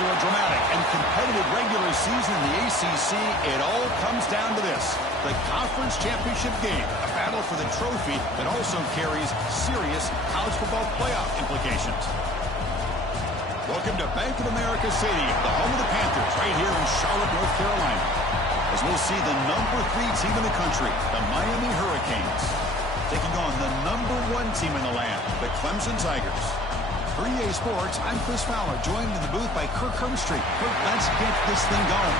After a dramatic and competitive regular season in the ACC, it all comes down to this: the conference championship game, a battle for the trophy that also carries serious college football playoff implications. Welcome to Bank of America Stadium, the home of the Panthers, right here in Charlotte, North Carolina, as we'll see the #3 team in the country, the Miami Hurricanes, taking on the #1 team in the land, the Clemson Tigers. For EA Sports, I'm Chris Fowler, joined in the booth by Kirk Herbstreit. Kirk, let's get this thing going.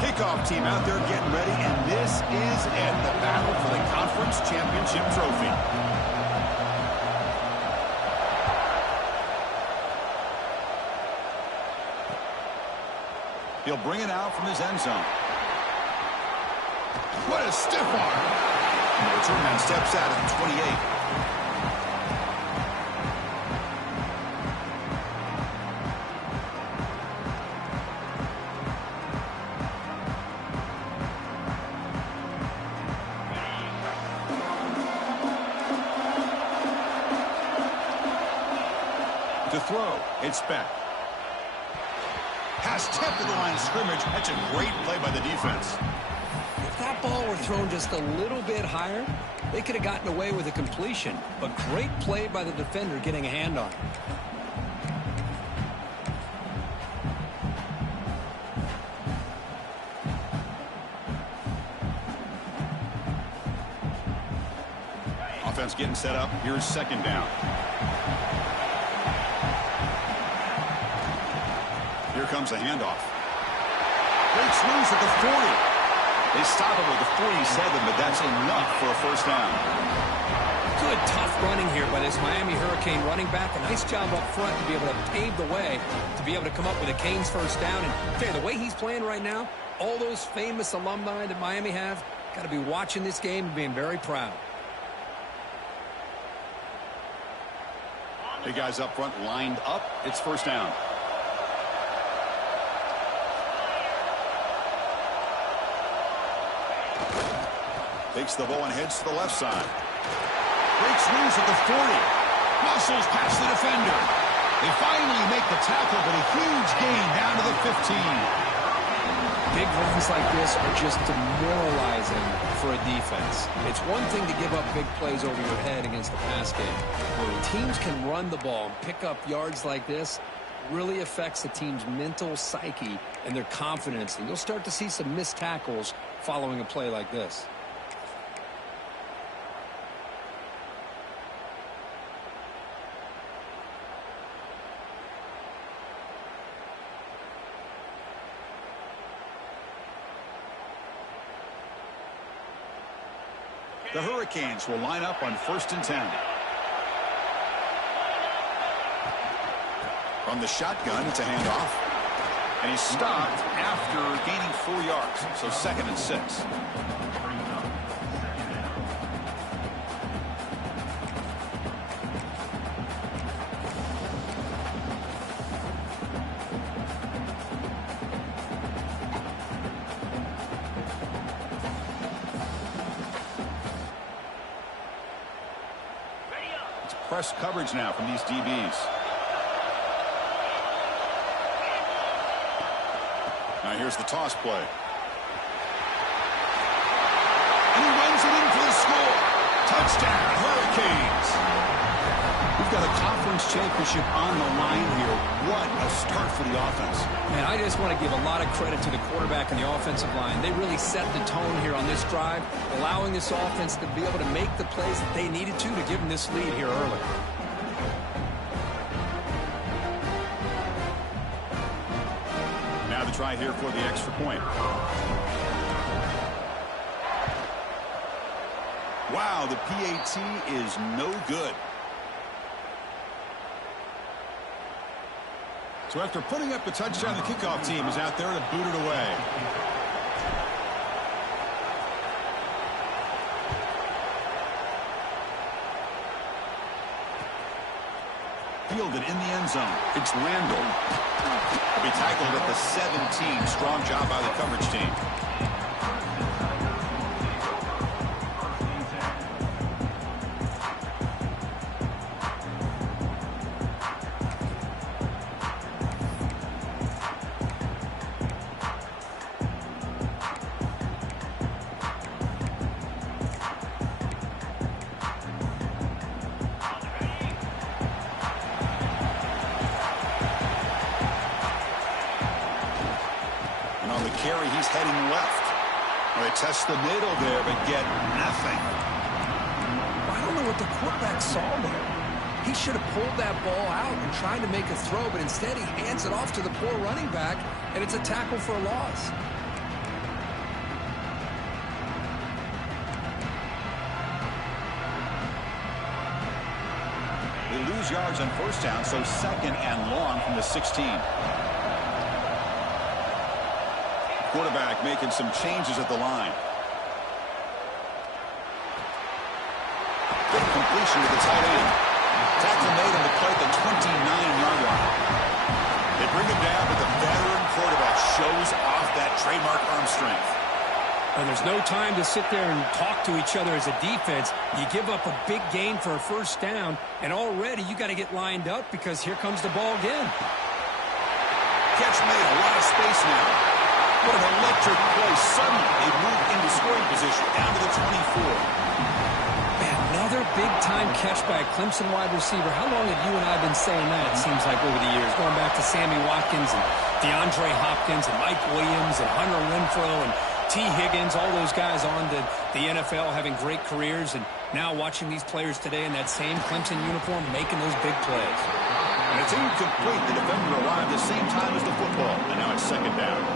Kickoff team out there getting ready, and this is it, the battle for the conference championship trophy. He'll bring it out from his end zone. What a stiff arm. The return man steps out at the 28. To throw, it's back. Pass tipped to the line of scrimmage. That's a great play by the defense. If that ball were thrown just a little bit higher, they could have gotten away with a completion. But great play by the defender getting a hand on it. Offense getting set up. Here's second down. Here comes a handoff. Breaks loose at the 40. They stop him with the 47, but that's enough for a first down. Good, tough running here by this Miami Hurricane running back. A nice job up front to be able to pave the way, to be able to come up with a Canes first down. And I'll tell you, the way he's playing right now, all those famous alumni that Miami have, got to be watching this game and being very proud. The guys up front lined up. It's first down. Takes the ball and heads to the left side. Breaks loose at the 40. Muscles past the defender. They finally make the tackle, but a huge gain down to the 15. Big runs like this are just demoralizing for a defense. It's one thing to give up big plays over your head against the pass game. When teams can run the ball and pick up yards like this, really affects the team's mental psyche and their confidence. And you'll start to see some missed tackles following a play like this. The Hurricanes will line up on 1st and 10. From the shotgun, it's a handoff. And he's stopped after gaining 4 yards. So 2nd and 6. Press coverage now from these DBs. Now here's the toss play. And he runs it in for the score. Touchdown, Hurricanes. We've got a conference championship on the line here. What a start for the offense. And I just want to give a lot of credit to the quarterback and the offensive line. They really set the tone here on this drive, allowing this offense to be able to make the plays that they needed to give them this lead here early. Now the try here for the extra point. Wow, the PAT is no good. So after putting up the touchdown, the kickoff team is out there to boot it away. Fielded in the end zone. It's Randall. He'll be tackled at the 17. Strong job by the coverage team. Carry, he's heading left. Well, they test the middle there, but get nothing. I don't know what the quarterback saw there. He should have pulled that ball out and tried to make a throw, but instead he hands it off to the poor running back, and it's a tackle for a loss. They lose yards on first down, so second and long from the 16. Quarterback making some changes at the line. Good completion to the tight end. Tackle made on the play at the 29-yard line. They bring him down, but the veteran quarterback shows off that trademark arm strength. And there's no time to sit there and talk to each other as a defense. You give up a big gain for a first down, and already you got to get lined up because here comes the ball again. Catch made, a lot of space now. What an electric play. Suddenly, they move into scoring position, down to the 24. Man, another big-time catch by a Clemson wide receiver. How long have you and I been saying that, it seems like, over the years? Going back to Sammy Watkins and DeAndre Hopkins and Mike Williams and Hunter Renfrow and T. Higgins, all those guys on to the NFL having great careers, and now watching these players today in that same Clemson uniform making those big plays. And it's incomplete. The defender arrived the same time as the football, and now it's second down.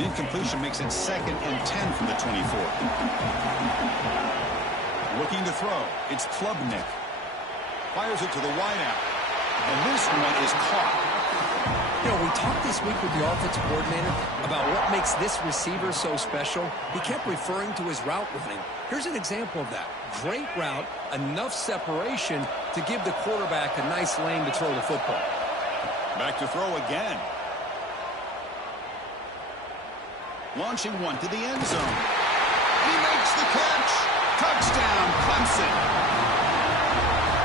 Incompletion makes it second and 10 from the 24. Looking to throw. It's Klubnik. Fires it to the wideout. And this one is caught. You know, we talked this week with the offensive coordinator about what makes this receiver so special. He kept referring to his route running. Here's an example of that. Great route, enough separation to give the quarterback a nice lane to throw the football. Back to throw again. Launching one to the end zone. He makes the catch. Touchdown, Clemson.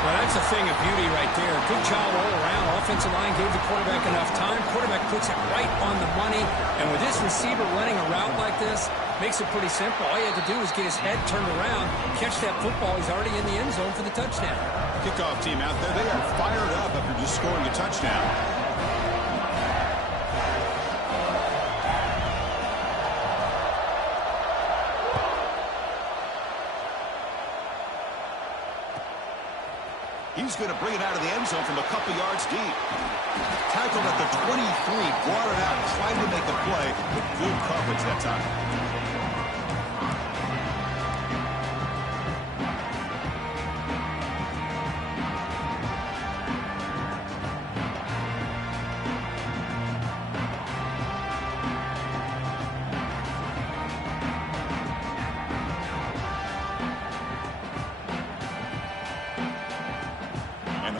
Well, that's a thing of beauty right there. Good job all around. Offensive line gave the quarterback enough time. Quarterback puts it right on the money. And with this receiver running a route like this, makes it pretty simple. All you have to do is get his head turned around, catch that football. He's already in the end zone for the touchdown. Kickoff team out there. They are fired up after just scoring a touchdown. He's going to bring it out of the end zone from a couple yards deep. Tackled at the 23, brought it out, tried to make a play, with good coverage that time.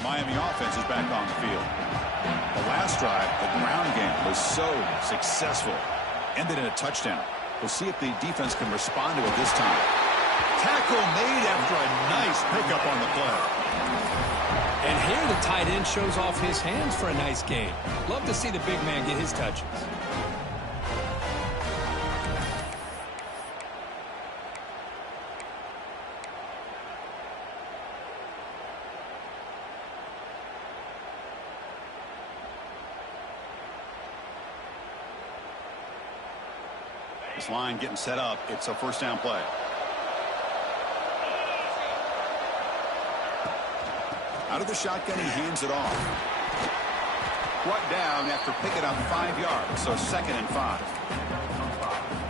Miami offense is back on the field. The last drive, the ground game, was so successful. Ended in a touchdown. We'll see if the defense can respond to it this time. Tackle made after a nice pickup on the play. And here the tight end shows off his hands for a nice gain. Love to see the big man get his touches. This line getting set up. It's a first down play. Out of the shotgun, he hands it off. Brought down after picking up 5 yards, so 2nd and 5.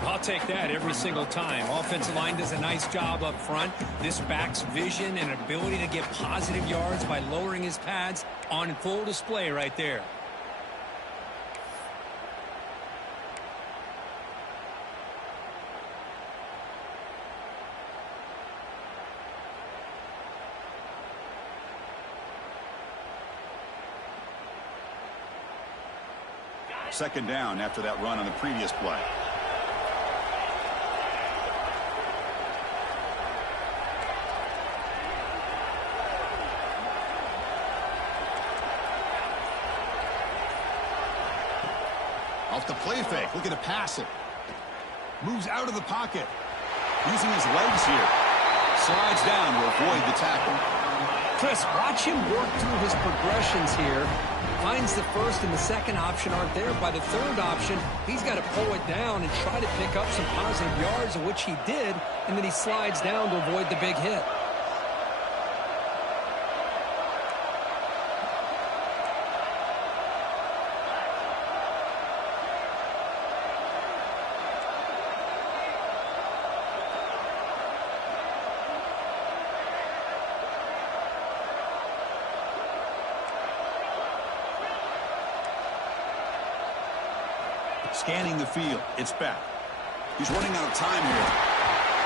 I'll take that every single time. Offensive line does a nice job up front. This back's vision and ability to get positive yards by lowering his pads on full display right there. Second down after that run on the previous play. Off the play fake, looking to pass it. Moves out of the pocket. Using his legs here. Slides down to avoid the tackle. Chris, watch him work through his progressions here. Finds the first and the second option aren't there. By the third option, he's got to pull it down and try to pick up some positive yards, which he did, and then he slides down to avoid the big hit. Scanning the field. It's back. He's running out of time here.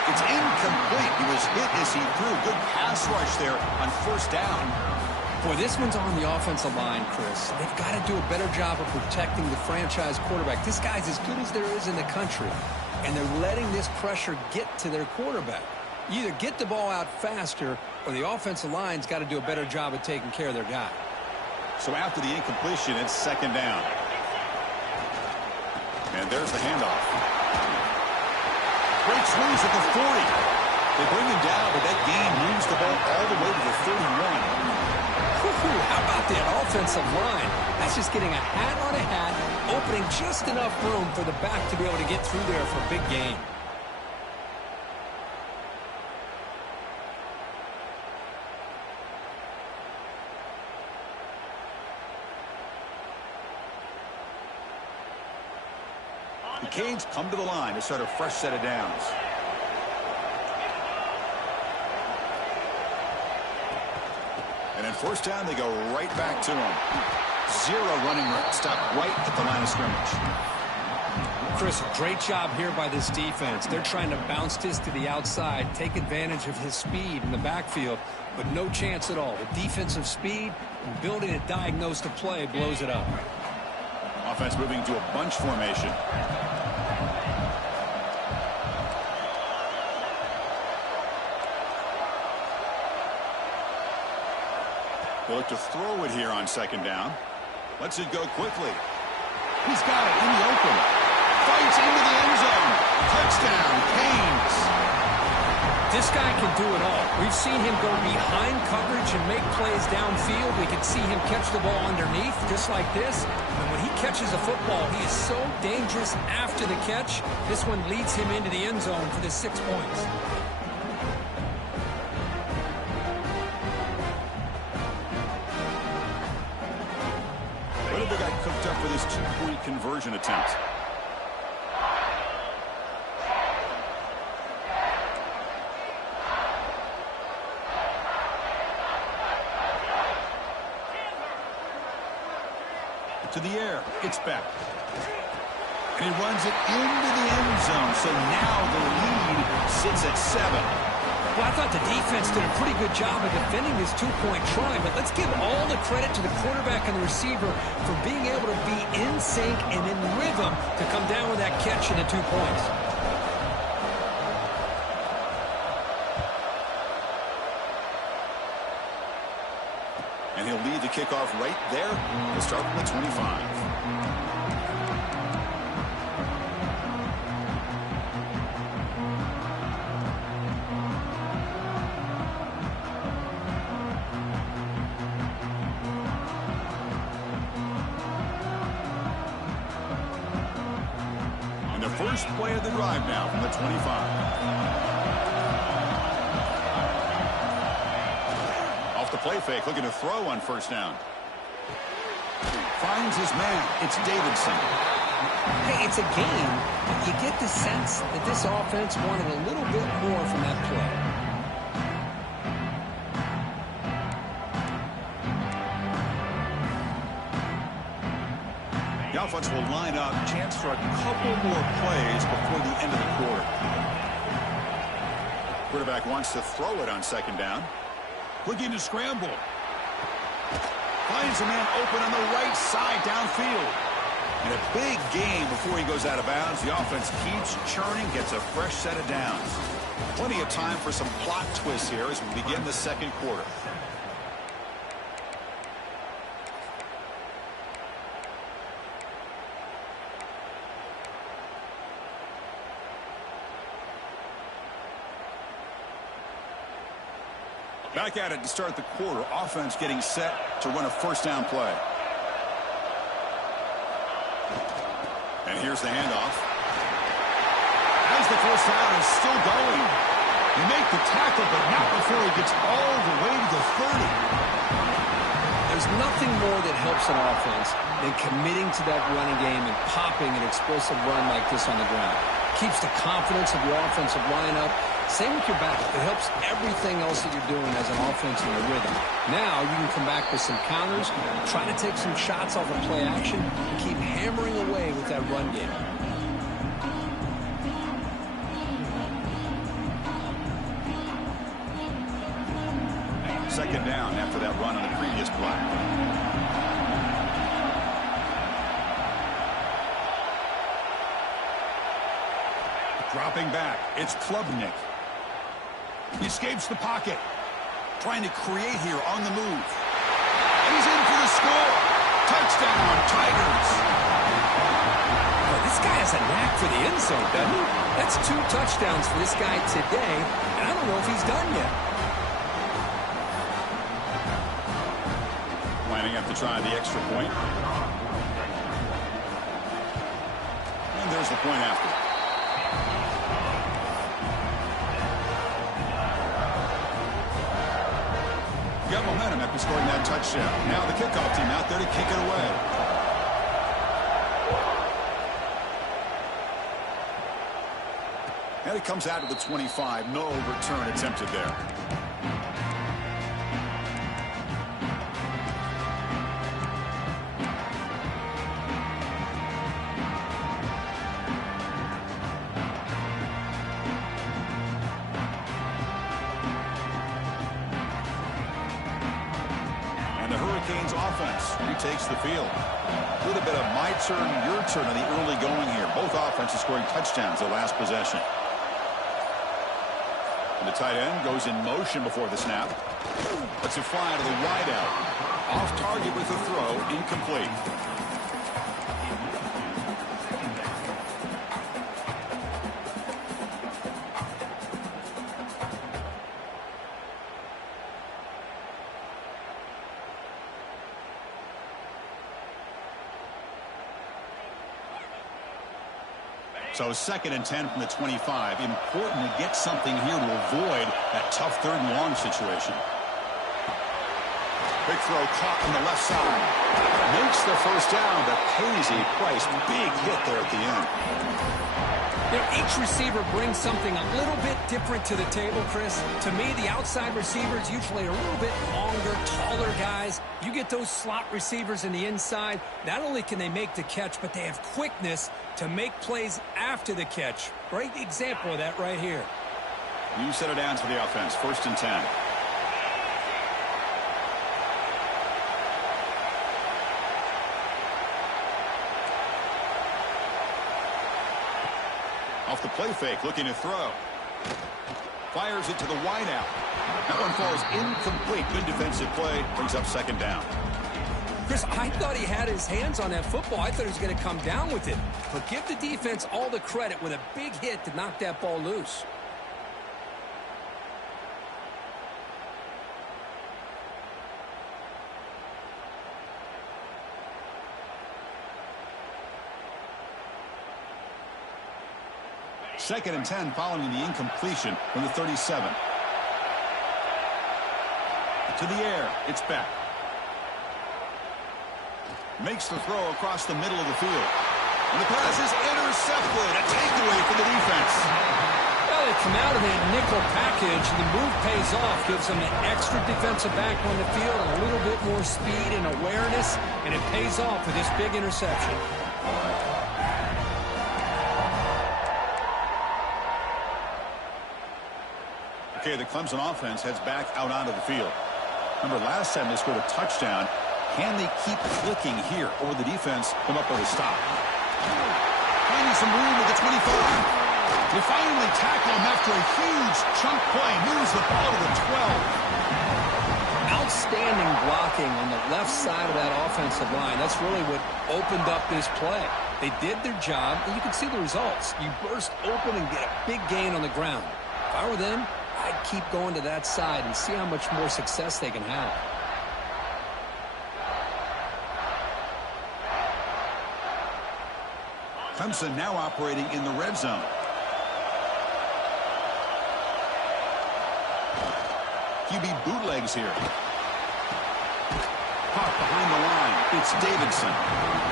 It's incomplete. He was hit as he threw. Good pass rush there on 1st down. Boy, this one's on the offensive line, Chris. They've got to do a better job of protecting the franchise quarterback. This guy's as good as there is in the country, and they're letting this pressure get to their quarterback. You either get the ball out faster, or the offensive line's got to do a better job of taking care of their guy. So after the incompletion, it's 2nd down. And there's the handoff. Great swings at the 40. They bring him down, but that gain moves the ball all the way to the 31. How about that offensive line? That's just getting a hat on a hat, opening just enough room for the back to be able to get through there for a big gain. The Canes come to the line to start a fresh set of downs. And in 1st down, they go right back to him. 0 running stop right at the line of scrimmage. Chris, great job here by this defense. They're trying to bounce this to the outside, take advantage of his speed in the backfield, but no chance at all. The defensive speed and ability to diagnose the play blows it up. Offense moving to a bunch formation. They look to throw it here on 2nd down. Lets it go quickly. He's got it in the open. Fights into the end zone. Touchdown, Canes. This guy can do it all. We've seen him go behind coverage and make plays downfield. We can see him catch the ball underneath, just like this. And when he catches a football, he is so dangerous after the catch. This one leads him into the end zone for the 6 points. What have they got cooked up for this 2-point conversion attempt? To the air. It's back. And he runs it into the end zone. So now the lead sits at 7. Well, I thought the defense did a pretty good job of defending this 2-point try, but let's give all the credit to the quarterback and the receiver for being able to be in sync and in rhythm to come down with that catch and the 2 points. And he'll lead the kickoff right there. He'll start from the 25. And the first play of the drive now from the 25. Off the play fake, looking to throw on first down. Finds his man. It's Davidson. Hey, it's a game, but you get the sense that this offense wanted a little bit more from that play. The offense will line up. Chance for a couple more plays before the end of the quarter. Quarterback wants to throw it on second down. Looking to scramble. Finds a man open on the right side downfield. And a big game before he goes out of bounds. The offense keeps churning, gets a fresh set of downs. Plenty of time for some plot twists here as we begin the second quarter. Back at it to start the quarter. Offense getting set to run a first down play. And here's the handoff. As the first down is still going. They make the tackle, but not before he gets all the way to the 30. There's nothing more that helps an offense than committing to that running game and popping an explosive run like this on the ground. Keeps the confidence of your offensive lineup. Same with your back. It helps everything else that you're doing as an offense in your rhythm. Now you can come back with some counters, try to take some shots off of play action, and keep hammering away with that run game. Second down after that run on the previous play. Dropping back, it's Klubnik. He escapes the pocket. Trying to create here on the move. And he's in for the score. Touchdown, Tigers. Well, this guy has a knack for the end zone, doesn't he? That's 2 touchdowns for this guy today, and I don't know if he's done yet. Lining up to try the extra point. And there's the point after. Got momentum after scoring that touchdown. Now the kickoff team out there to kick it away. And it comes out to the 25. No return attempted there. Takes the field. A little bit of my turn, your turn on the early going here. Both offenses scoring touchdowns their last possession. And the tight end goes in motion before the snap. Lets it fly to the wide out. Off target with the throw, incomplete. So 2nd and 10 from the 25. Important to get something here to avoid that tough 3rd and long situation. Big throw caught on the left side. Makes the first down, but pays a price. Big hit there at the end. You know, each receiver brings something a little bit different to the table, Chris. To me, the outside receivers usually are a little bit longer, taller guys. You get those slot receivers in the inside, not only can they make the catch, but they have quickness to make plays after the catch. Great example of that right here. You set it down to the offense. 1st and 10. Off the play fake, looking to throw. Fires it to the wideout. That one falls incomplete. Good defensive play. Brings up 2nd down. Chris, I thought he had his hands on that football. I thought he was going to come down with it. But give the defense all the credit with a big hit to knock that ball loose. Second and 10 following the incompletion from the 37. To the air. It's back. Makes the throw across the middle of the field. And the pass is intercepted. A takeaway for the defense. Well, they come out of that nickel package. The move pays off. Gives them an extra defensive back on the field. A little bit more speed and awareness. And it pays off with this big interception. Okay, the Clemson offense heads back out onto the field. Remember, last time they scored a touchdown. Can they keep clicking here, or the defense come up with a stop? Finding some room at the 25. They finally tackle him after a huge chunk play. Moves the ball to the 12. Outstanding blocking on the left side of that offensive line. That's really what opened up this play. They did their job, and you can see the results. You burst open and get a big gain on the ground. If I were them, I'd keep going to that side and see how much more success they can have. Clemson now operating in the red zone. QB bootlegs here. Caught behind the line. It's Davidson.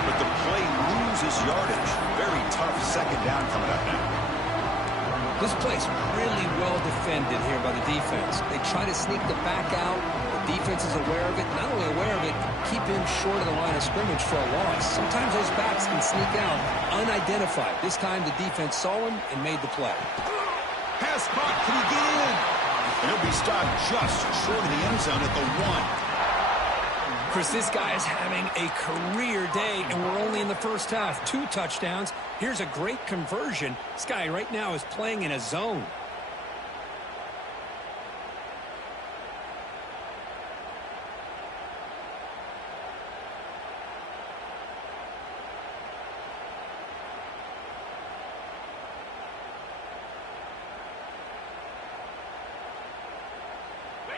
But the play loses yardage. Very tough second down coming up now. This play's really well defended here by the defense. They try to sneak the back out. The defense is aware of it. Not only aware of it, keep him short of the line of scrimmage for a loss. Sometimes those backs can sneak out unidentified. This time the defense saw him and made the play. Pass caught. Can he get in? And he'll be stopped just short of the end zone at the 1. Chris, this guy is having a career day, and we're only in the first half. 2 touchdowns. Here's a great conversion. This guy right now is playing in a zone.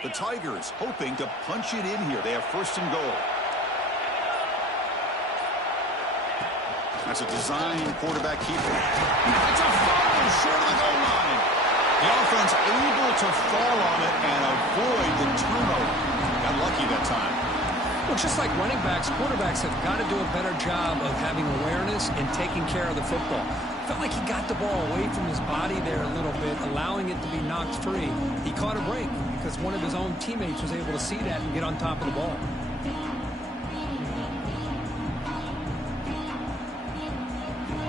The Tigers hoping to punch it in here. They have first and goal. That's a design quarterback keeper. It's a fumble short of the goal line. The offense able to fall on it and avoid the turnover. Got lucky that time. Well, just like running backs, quarterbacks have got to do a better job of having awareness and taking care of the football. Felt like he got the ball away from his body there a little bit, allowing it to be knocked free. He caught a break because one of his own teammates was able to see that and get on top of the ball.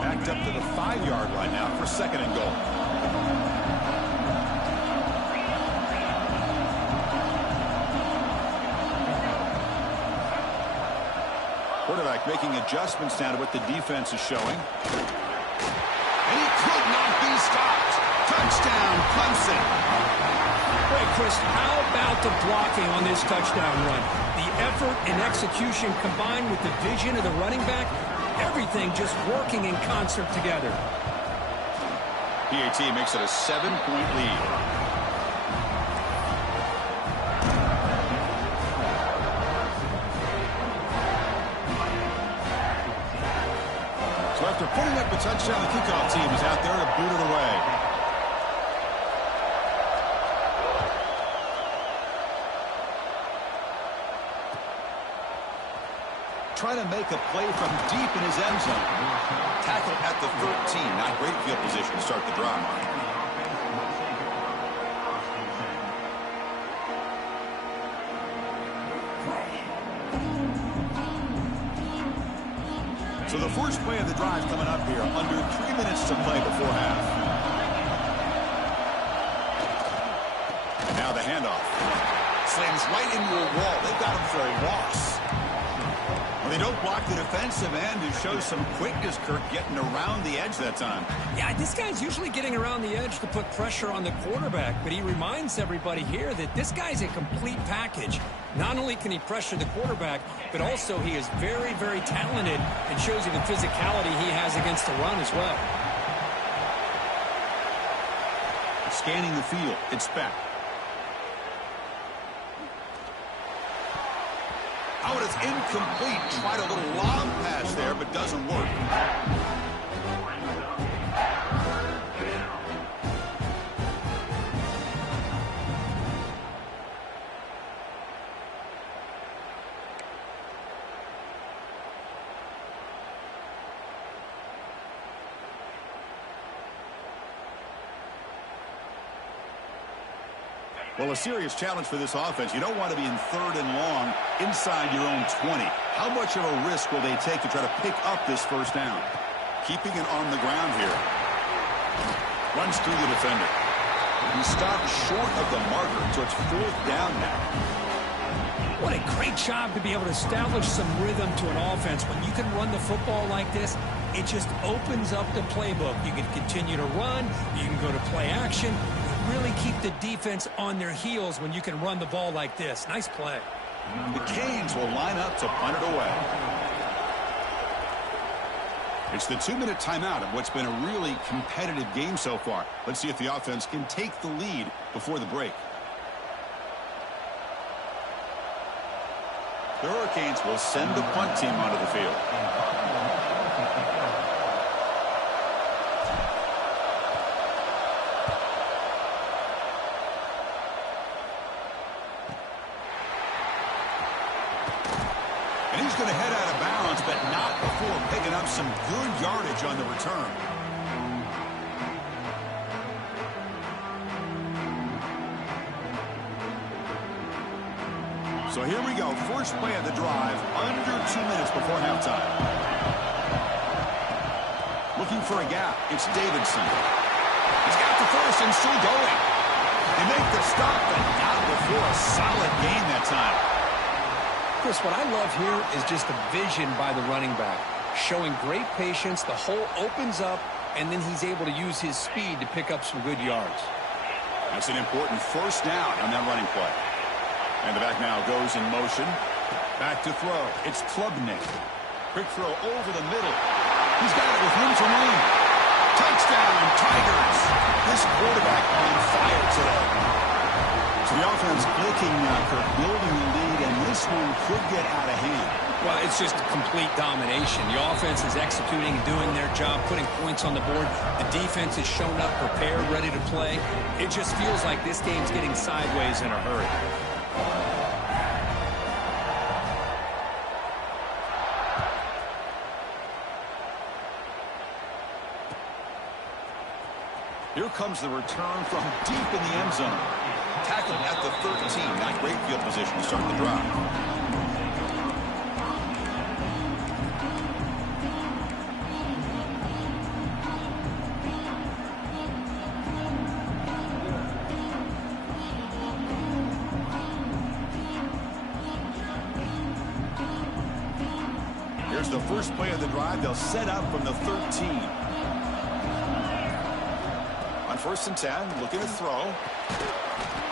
Backed up to the 5-yard line now for second and goal. Quarterback making adjustments down to what the defense is showing. And he could not be stopped. Touchdown, Clemson. Wait, Chris, how about the blocking on this touchdown run? The effort and execution combined with the vision of the running back, everything just working in concert together. PAT makes it a 7-point lead. So after putting up a touchdown, the kickoff team is out there to boot it away. Trying to make a play from deep in his end zone. Tackle at the 13. Not great field position to start the drive. So the first play of the drive coming up here. Under 3 minutes to play before half. And now the handoff. Slams right into a wall. They've got him for a loss. They don't block the defensive end, who shows some quickness, Kirk, getting around the edge that time. Yeah, this guy's usually getting around the edge to put pressure on the quarterback, but he reminds everybody here that this guy's a complete package. Not only can he pressure the quarterback, but also he is very, very talented and shows you the physicality he has against the run as well. Scanning the field, it's back. Oh, and it's incomplete. Tried a little lob pass there, but doesn't work. Well, a serious challenge for this offense. You don't want to be in 3rd and long inside your own 20. How much of a risk will they take to try to pick up this first down? Keeping it on the ground here. Runs through the defender. He stopped short of the marker, so it's 4th down now. What a great job to be able to establish some rhythm to an offense. When you can run the football like this, it just opens up the playbook. You can continue to run. You can go to play action. Really keep the defense on their heels when you can run the ball like this. Nice play. The Canes will line up to punt it away. It's the 2-minute timeout of what's been a really competitive game so far. Let's see if the offense can take the lead before the break. The Hurricanes will send the punt team onto the field. And he's going to head out of bounds, but not before picking up some good yardage on the return. So here we go. First play of the drive, under 2 minutes before halftime. Looking for a gap. It's Davidson. He's got the first and still going. They make the stop, but not before a solid gain that time. Chris, what I love here is just the vision by the running back. Showing great patience, the hole opens up, and then he's able to use his speed to pick up some good yards. That's an important first down on that running play. And the back now goes in motion. Back to throw. It's Klubnik. Quick throw over the middle. He's got it with room to run. Touchdown, Tigers. This quarterback on fire today. So the offense clicking now, Kirk, building the lead, and this one could get out of hand. Well, it's just complete domination. The offense is executing and doing their job, putting points on the board. The defense has shown up, prepared, ready to play. It just feels like this game's getting sideways in a hurry. Here comes the return from deep in the end zone. Tackled at the 13. Not great field position to start the drive. Here's the first play of the drive. They'll set up from the 13. On 1st and 10, looking to throw.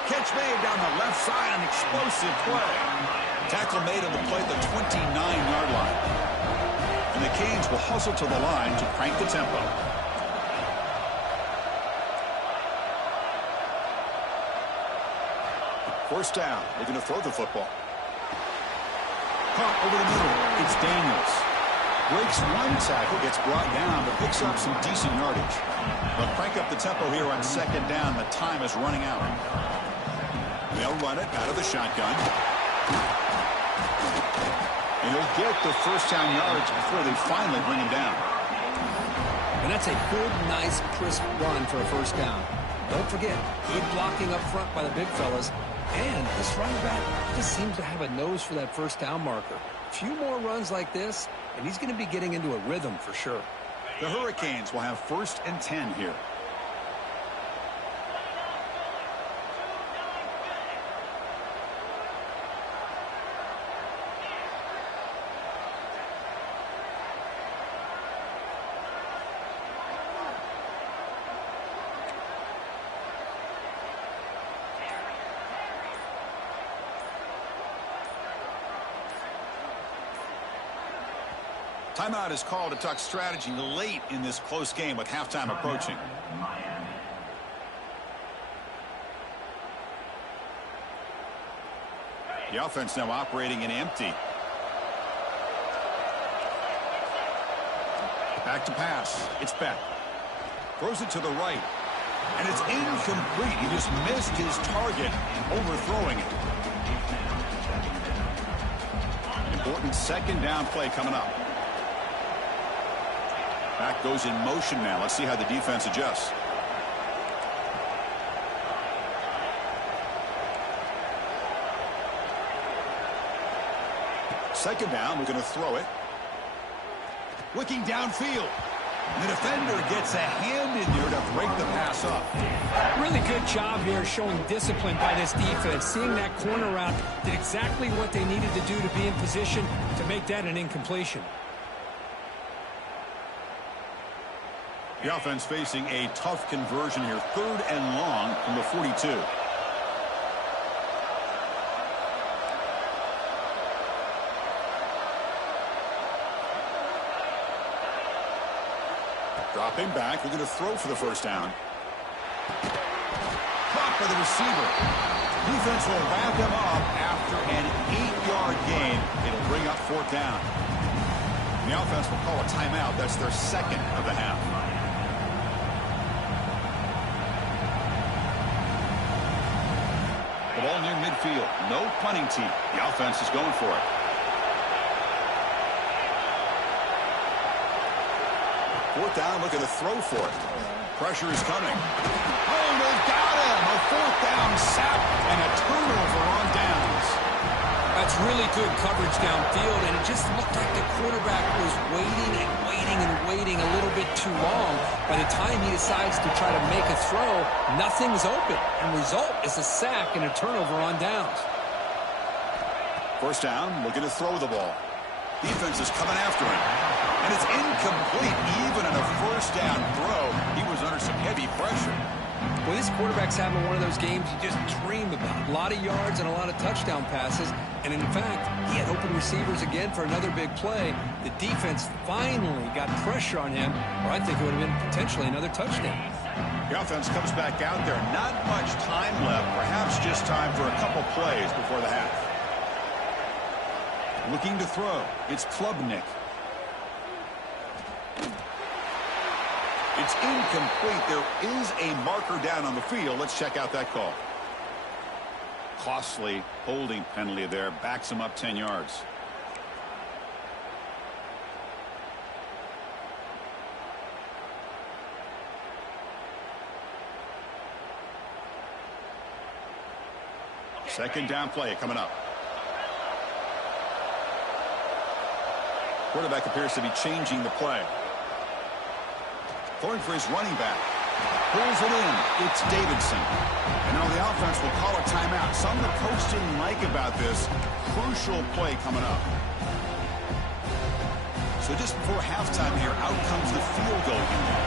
Catch made down the left side, an explosive play. Tackle made on the play at the 29-yard line. And the Canes will hustle to the line to crank the tempo. First down, looking to throw the football. Caught over the middle. It's Daniels. Breaks one tackle, gets brought down, but picks up some decent yardage. They'll crank up the tempo here on 2nd down. The time is running out. They'll run it out of the shotgun. And he'll get the first down yards before they finally bring him down. And that's a good, nice, crisp run for a first down. Don't forget, good blocking up front by the big fellas. And this running back just seems to have a nose for that first down marker. A few more runs like this, and he's going to be getting into a rhythm for sure. The Hurricanes will have 1st and 10 here. Timeout is called to talk strategy late in this close game with halftime approaching. The offense now operating in empty. Back to pass. It's Beck. Throws it to the right. And it's incomplete. He just missed his target, overthrowing it. Important 2nd down play coming up. Back goes in motion now. Let's see how the defense adjusts. Second down, we're going to throw it. Looking downfield. The defender gets a hand in there to break the pass up. Really good job here showing discipline by this defense. Seeing that corner route, did exactly what they needed to do to be in position to make that an incompletion. The offense facing a tough conversion here. 3rd and long from the 42. Dropping back, we're going to throw for the first down. Caught by the receiver. Defense will wrap him up after an 8-yard gain. It'll bring up 4th down. The offense will call a timeout. That's their 2nd of the half. The ball near midfield. No punting team. The offense is going for it. Fourth down, looking to throw for it. Pressure is coming. Oh, they've got him. A 4th down sack and a turnover on downs. That's really good coverage downfield, and it just looked like the quarterback was waiting and waiting and waiting a little bit too long. By the time he decides to try to make a throw, nothing's open. And result is a sack and a turnover on downs. First down, looking to throw the ball. Defense is coming after him. And it's incomplete. Even in a first down throw, he was under some heavy pressure. Well, this quarterback's having one of those games you just dream about. A lot of yards and a lot of touchdown passes. And in fact, he had open receivers again for another big play. The defense finally got pressure on him, or I think it would have been potentially another touchdown. The offense comes back out there. Not much time left. Perhaps just time for a couple plays before the half. Looking to throw. It's Klubnik. It's incomplete. There is a marker down on the field. Let's check out that call. Costly holding penalty there. Backs him up 10 yards. Second down play coming up. Quarterback appears to be changing the play. Throwing for his running back. Pulls it in. It's Davidson. And now the offense will call a timeout. Something the coach didn't like about this. Crucial play coming up. So just before halftime here, out comes the field goal unit.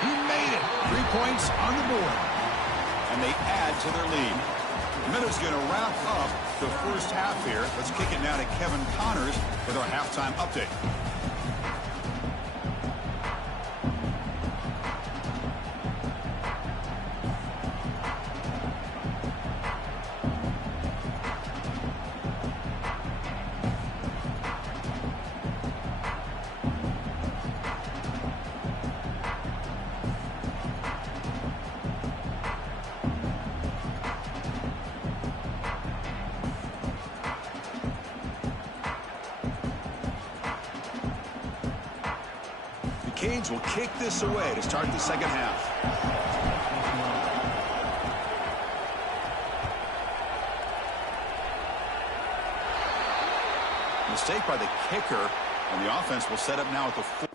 He made it. 3 points on the board. And they add to their lead. Minutes going to wrap up the first half here. Let's kick it now to Kevin Connors with our halftime update. Canes will kick this away to start the second half. Mistake by the kicker, and the offense will set up now at the